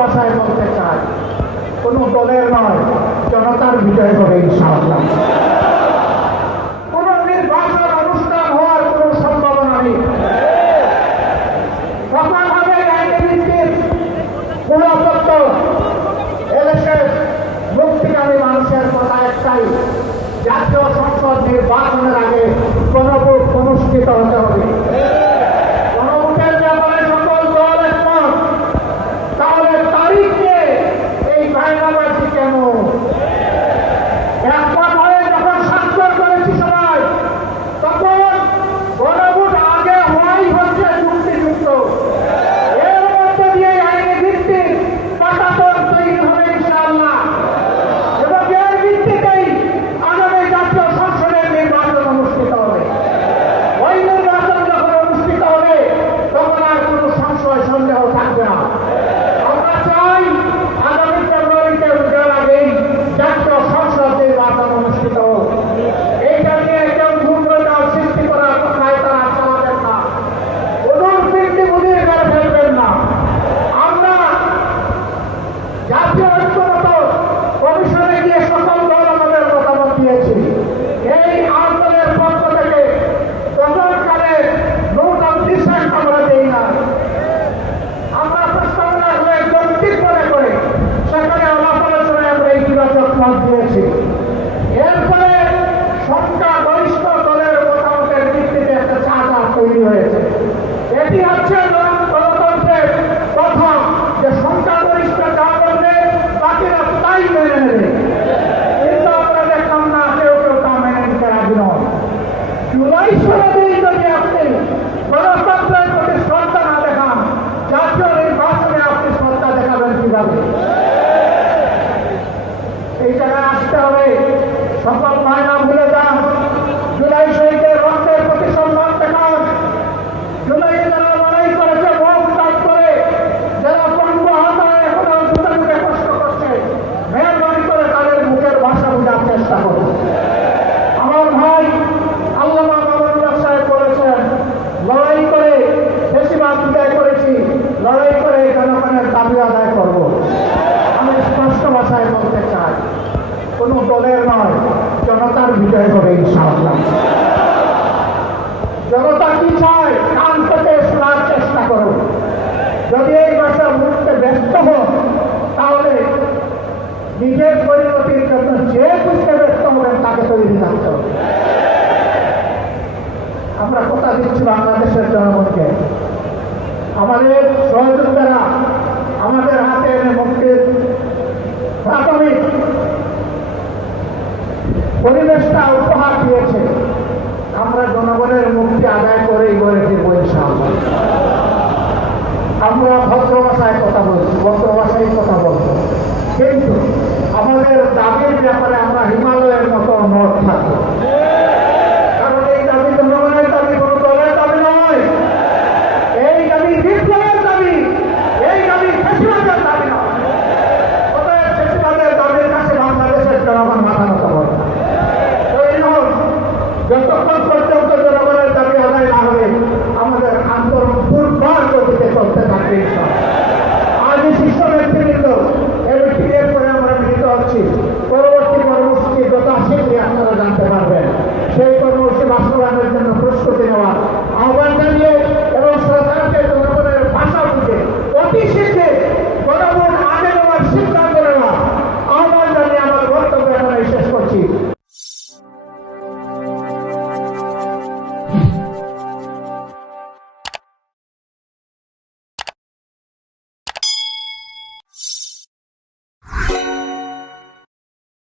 ভাষায় বলতে চাই, কোনো দলের নয়, জনতার বিজয় হবে ইনশাআল্লাহ। কোন নির্বাচন অনুষ্ঠান হওয়ার কোনো সম্ভাবনা নেই। কখন হবে আইনভিত্তিক গুণপত্র? এদেশের মুক্তিকামী মানুষের কথা একটাই, জাতীয় সংসদ নির্বাচনের আগে গণভোট অনুষ্ঠিত হতে হবে। গণভোটের ব্যাপারে সকল দল একমত। তাহলে তারিখে এই বায়নাবাজি কেন? একমত হয়ে যখন স্বাক্ষর করেছি সবাই, তখন গণভোট আগে হওয়াই হচ্ছে যুক্তিযুক্ত। এর মধ্যে দিয়ে আইনি ভিত্তিক পাঠাতন তৈরি হবে ইনশাআল্লাহ, এবং এর ভিত্তিতেই আগামী জাতীয় সংসদের নির্বাচন অনুষ্ঠিত হবে। ওই নির্বাচন যখন অনুষ্ঠিত হবে, তখন আর কোনো সংশয় সন্দেহ থাকবে না। আমরা চাই আগামী ফেব্রুয়ারিতে উঠার আগেই জাতীয় সংসদ নির্বাচন অনুষ্ঠিত হোক। এইটা নিয়ে কেউ দুর্বলতা সৃষ্টি করার কথায় তারা চালাবেন না, ওদের পিণ্ডি বুঝিয়ে মেরে ফেলবেন না। আমরা জাতীয় ঐক্যমত কমিশনে গিয়ে সকল দল আমাদের মতামত দিয়েছি। এই আন্দোলনের পক্ষ থেকে তখনকালে নোট অফ ডিসেন্ট আমরা দিই না। আমরা প্রস্তাবনা হয়ে যৌক্তিক মনে করে সেখানে আলাপ আলোচনায় আমরা ইতিবাচক মত দিয়েছি। এরপরে সংখ্যাগরিষ্ঠ দলের মতামতের ভিত্তিতে একটা চার্টার তৈরি হয়েছে। এটি হচ্ছে গণতন্ত্রের কথা, যে সংখ্যাগরিষ্ঠ যা বলবে বাকিরা তাই মেনে নেবে। কিন্তু আমরা দেখলাম না, কেউ কেউ তা মেনে নিতে রাজি নয়। জুলাই সনদেই যদি আপনি গণতন্ত্রের প্রতি শ্রদ্ধা না দেখান, জাতীয় নির্বাচনে আপনি শ্রদ্ধা দেখাবেন কিভাবে? এই জায়গায় আসতে হবে। সকল মায়না ভুলে যান। জুলাই শহীদের রক্তের প্রতি সম্মান দেখান। জুলাই যারা লড়াই করেছে, মুখ ত্যাগ করে, যারা পঙ্গু হাতায় এখনো দুটো মুখে কষ্ট করছে, মেহরবানি করে তাদের মুখের ভাষা বোঝার চেষ্টা করুন। আমার ভাই আল্লামা মামুনুল্লাহ সাহেব বলেছেন, লড়াই করে বেশিরভাগ বিদায় করেছি, লড়াই করে জনগণের দাবি আদায় করব। আমি স্পষ্ট ভাষায় বলতে চাই, কোনো দলের নয়, জনতার বিজয় হবে ইনশাআল্লাহ। জনতা কি চায়, কান পেতে শোনার চেষ্টা করুন। যদি এই ভাষা বুঝতে ব্যস্ত হোক, তাহলে নিজের পরিণতির জন্য যে বুঝতে ব্যস্ত হবেন তাকে তৈরি থাকতে হবে। আমরা কথা দিচ্ছি বাংলাদেশের জনগণকে, আমাদের সহযোগিতারা আমাদের হাতে এনে মুক্তির প্রাথমিক পরিবেশটা উপহার দিয়েছে। আমরা জনগণের মুক্তি আদায় করেই গড়ে ফিরবো ইনশাআল্লাহ। আমরা ভদ্র ভাষায় কথা বলছি, ভদ্র ভাষায় কথা বলবো, কিন্তু আমাদের দাবির ব্যাপারে আমরা হিমালয়ের মতো নড় থাকবো।